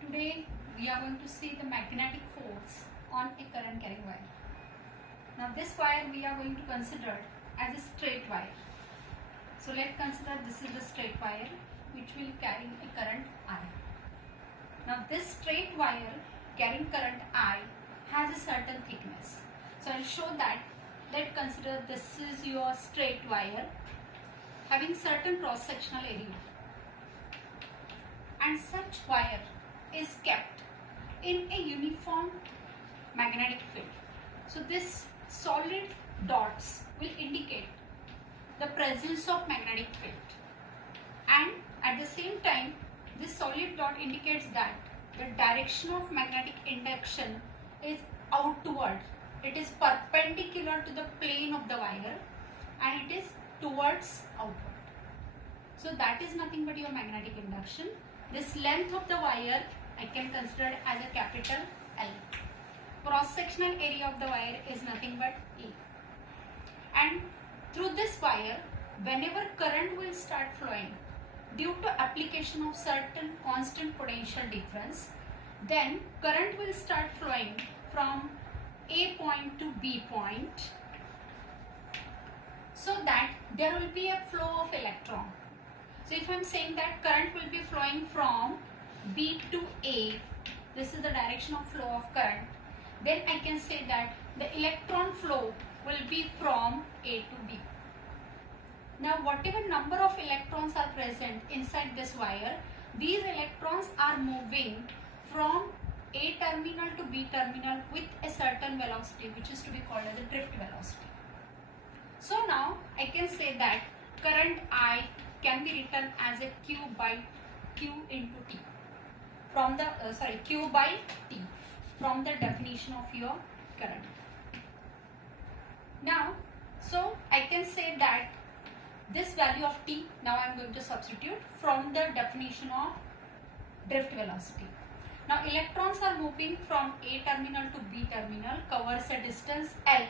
Today we are going to see the magnetic force on a current carrying wire. Now this wire we are going to consider as a straight wire. So let's consider this is the straight wire which will carry a current I. Now this straight wire carrying current I has a certain thickness. So I'll show that. Let's consider this is your straight wire having certain cross-sectional area, and such wire is kept in a uniform magnetic field. So this solid dots will indicate the presence of magnetic field, and at the same time this solid dot indicates that the direction of magnetic induction is outward. It is perpendicular to the plane of the wire and it is towards outward. So that is nothing but your magnetic induction. This length of the wire I can consider as a capital L. Cross-sectional area of the wire is nothing but E. And through this wire, whenever current will start flowing due to application of certain constant potential difference, then current will start flowing from A point to B point, so that there will be a flow of electron. So if I am saying that current will be flowing from B to A, this is the direction of flow of current, then I can say that the electron flow will be from A to B. Now whatever number of electrons are present inside this wire, these electrons are moving from A terminal to B terminal with a certain velocity which is to be called as a drift velocity. So now I can say that current I can be written as a Q by Q into T from the Q by T from the definition of your current. Now so I can say that this value of T, now I am going to substitute from the definition of drift velocity. Now electrons are moving from A terminal to B terminal, covers a distance L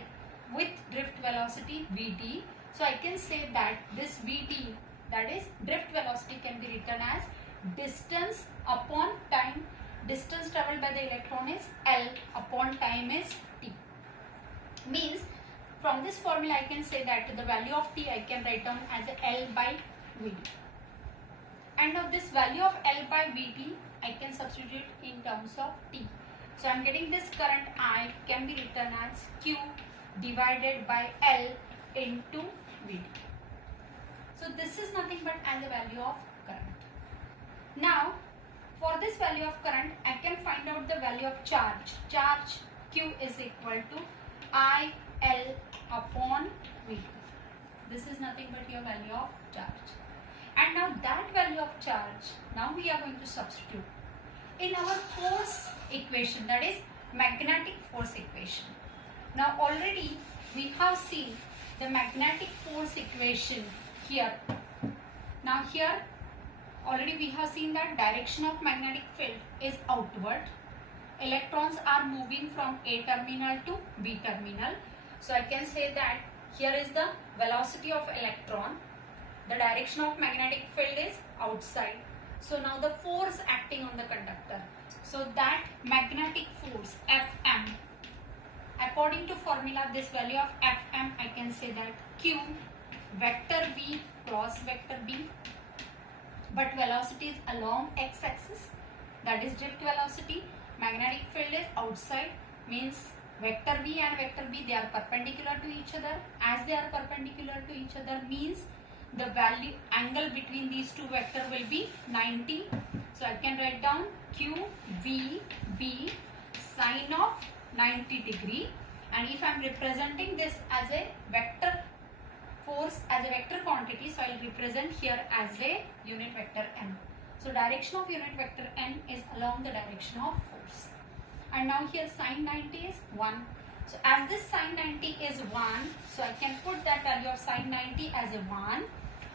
with drift velocity Vt. So I can say that this Vt, that is drift velocity, can be written as distance upon time. Distance traveled by the electron is L, upon time is T. Means from this formula I can say that the value of T I can write down as L by Vt. And now this value of L by Vt I can substitute in terms of T. So I am getting this current I can be written as Q divided by L into Vt. So this is nothing but as a value of current. Now for this value of current I can find out the value of charge. Charge Q is equal to I L upon Vt. This is nothing but your value of charge. And now that value of charge, now we are going to substitute in our force equation, that is magnetic force equation. Now already we have seen the magnetic force equation here. Now here already we have seen that direction of magnetic field is outward. Electrons are moving from A terminal to B terminal. So I can say that here is the velocity of electron. The direction of magnetic field is outside. So now the force acting on the conductor. So that magnetic force Fm, according to formula this value of Fm I can say that Q vector V cross vector B, but velocity is along x-axis, that is drift velocity. Magnetic field is outside, means vector V and vector B, they are perpendicular to each other. As they are perpendicular to each other means the value angle between these two vectors will be 90. So I can write down Q V B sine of 90 degree, and if I am representing this as a vector force, as a vector quantity, so I will represent here as a unit vector n. So direction of unit vector n is along the direction of force. And now here sine 90 is 1. So as this sine 90 is 1, so I can put that value of sine 90 as a 1.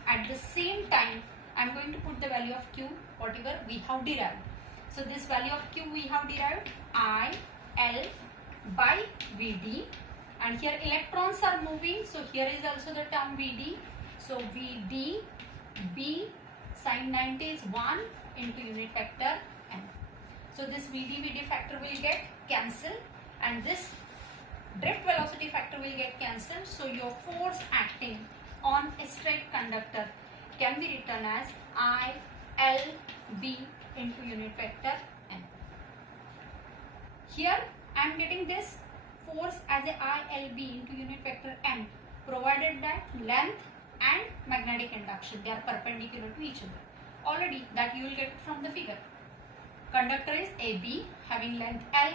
At the same time, I am going to put the value of Q, whatever we have derived. So this value of Q we have derived I L by Vd, and here electrons are moving, so here is also the term Vd. So Vd B sine 90 is 1 into unit vector n. So this VD factor will get cancelled and this drift velocity factor will get cancelled. So your force acting on a straight conductor can be written as ILB into unit vector n. Here I am getting this force as a ILB into unit vector n, provided that length and magnetic induction, they are perpendicular to each other. Already that you will get from the figure. Conductor is AB having length L,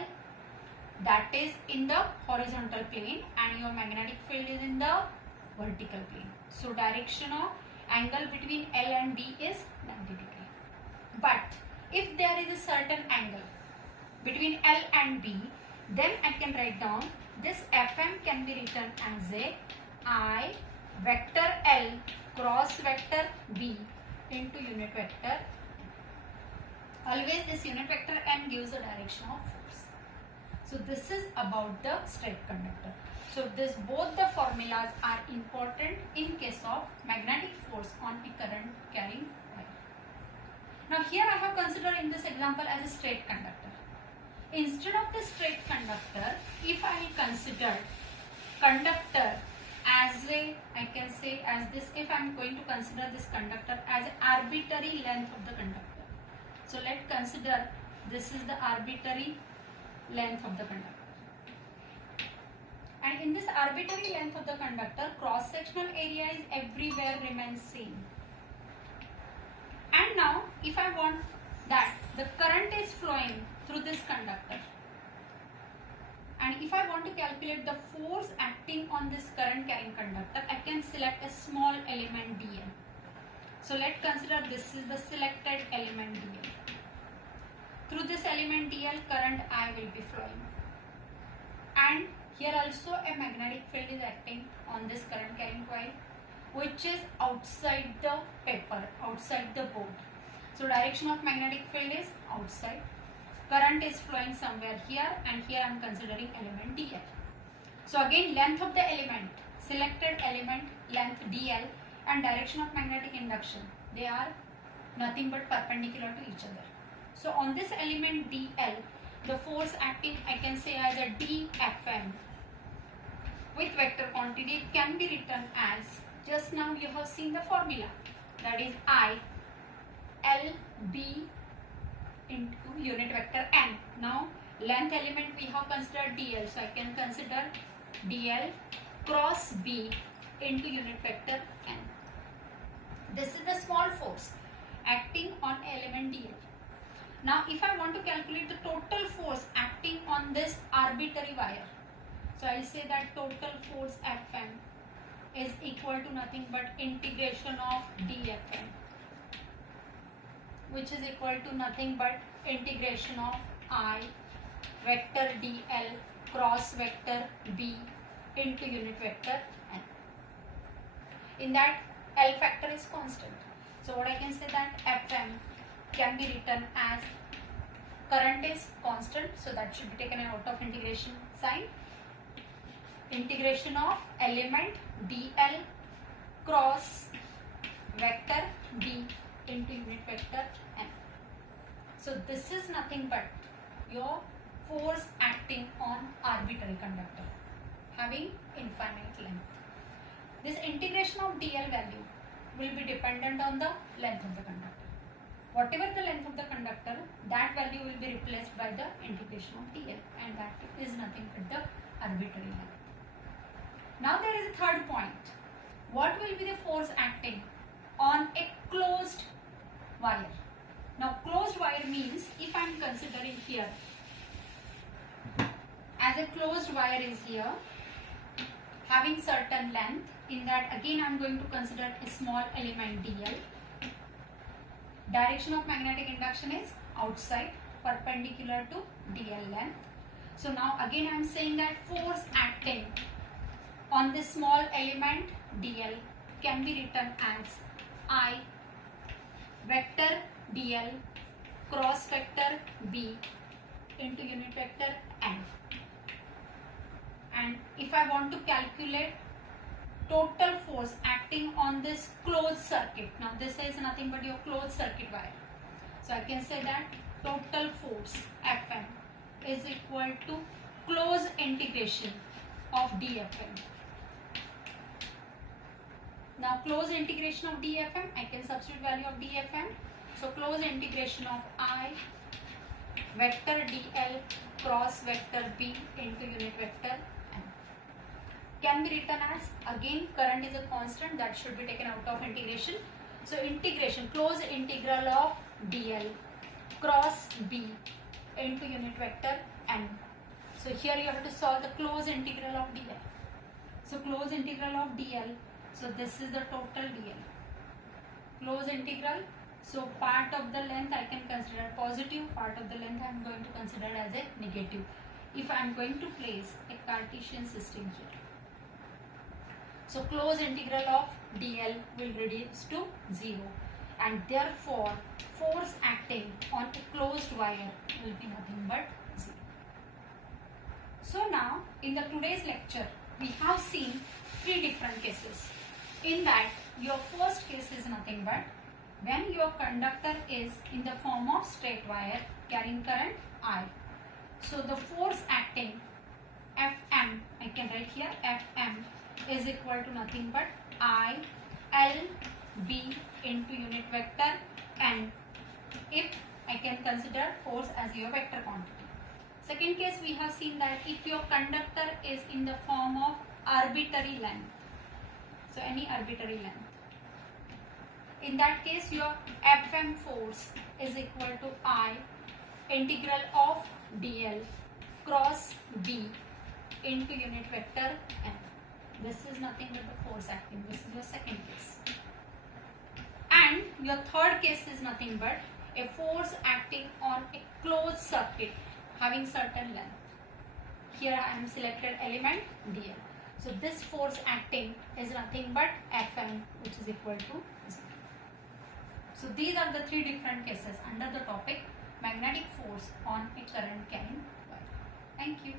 that is in the horizontal plane, and your magnetic field is in the vertical plane. So direction of angle between L and B is 90 degree. But if there is a certain angle between L and B, then I can write down this Fm can be written as a I vector L cross vector B into unit vector. Always this unit vector n gives the direction of force. So this is about the straight conductor. So this both the formulas are important in case of magnetic force on a current carrying wire. Now here I have considered in this example as a straight conductor. Instead of the straight conductor, if I consider conductor as a, I can say as this, if I am going to consider this conductor as an arbitrary length of the conductor. So let's consider this is the arbitrary length of the conductor. And in this arbitrary length of the conductor, cross-sectional area is everywhere remains same. And now if I want that the current is flowing through this conductor, and if I want to calculate the force acting on this current carrying conductor, I can select a small element dl. So let's consider this is the selected element dl. Through this element dl, current I will be flowing. And here also a magnetic field is acting on this current carrying coil, which is outside the paper, outside the board. So direction of magnetic field is outside. Current is flowing somewhere here, and here I am considering element dl. So again, length of the element, selected element length dl, and direction of magnetic induction, they are nothing but perpendicular to each other. So on this element dl, the force acting I can say as a dFm with vector quantity can be written as, just now you have seen the formula, that is I LB into unit vector n. Now length element we have considered dl, so I can consider dl cross b into unit vector n. This is the small force acting on element dl. Now if I want to calculate the total force acting on this arbitrary wire, so I will say that total force Fm is equal to nothing but integration of dFm, which is equal to nothing but integration of I vector dl cross vector b into unit vector n. In that L factor is constant. So what I can say that Fm can be written as, current is constant, so that should be taken out of integration sign. Integration of element dl cross vector b into unit vector n. So this is nothing but your force acting on arbitrary conductor having infinite length. This integration of dl value will be dependent on the length of the conductor. Whatever the length of the conductor, that value will be replaced by the integration of dl, and that is nothing but the arbitrary length. Now there is a third point. What will be the force acting on a closed wire? Now closed wire means, if I am considering here as a closed wire is here having certain length, in that again I am going to consider a small element dl. Direction of magnetic induction is outside, perpendicular to dl length. So now again I am saying that force acting on this small element dl can be written as I vector dl cross vector b into unit vector n. And if I want to calculate total force acting on this closed circuit, now this is nothing but your closed circuit wire. So I can say that total force Fm is equal to close integration of dFm. Now close integration of dFm, I can substitute value of dFm. So close integration of I vector dl cross vector b into unit vector m can be written as, again current is a constant that should be taken out of integration. So integration, close integral of dl cross b into unit vector n. So here you have to solve the close integral of dl. So close integral of dl, so this is the total dl. Close integral, so part of the length I can consider positive, part of the length I am going to consider as a negative. If I am going to place a Cartesian system here. So close integral of dl will reduce to 0 and therefore force acting on a closed wire will be nothing but 0. So now in the today's lecture we have seen 3 different cases. In that your first case is nothing but when your conductor is in the form of straight wire carrying current I. So the force acting Fm, I can write here Fm is equal to nothing but I L B into unit vector n, if I can consider force as your vector quantity. Second case we have seen that if your conductor is in the form of arbitrary length, so any arbitrary length, in that case your Fm force is equal to I integral of dl cross b into unit vector n. This is nothing but the force acting. This is your second case. And your third case is nothing but a force acting on a closed circuit having certain length. Here I am selected element dl. So this force acting is nothing but Fm, which is equal to 0. So these are the 3 different cases under the topic magnetic force on a current carrying wire. Thank you.